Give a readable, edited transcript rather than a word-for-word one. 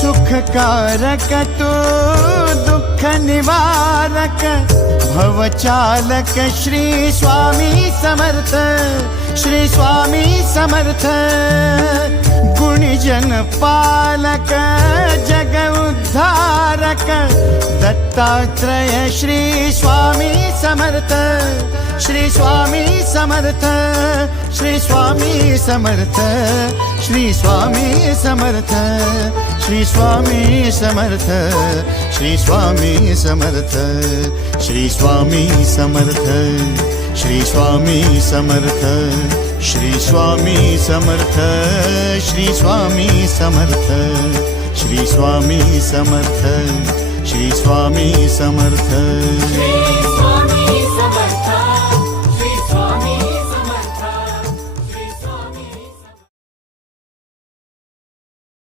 सुखकारक तू दुःख निवारक भवचालक श्री स्वामी समर्थ, श्री स्वामी समर्थ। गुणीजन पालक जग उद्धारक दत्तात्रेय श्री स्वामी समर्थ, श्री स्वामी समर्थ, श्री स्वामी समर्थ, श्री स्वामी समर्थ, श्री स्वामी समर्थ, श्री स्वामी समर्थ, श्री स्वामी समर्थ, श्री स्वामी समर्थ, श्री स्वामी समर्थ, श्री स्वामी समर्थ, श्री स्वामी समर्थ, श्री स्वामी समर्थ।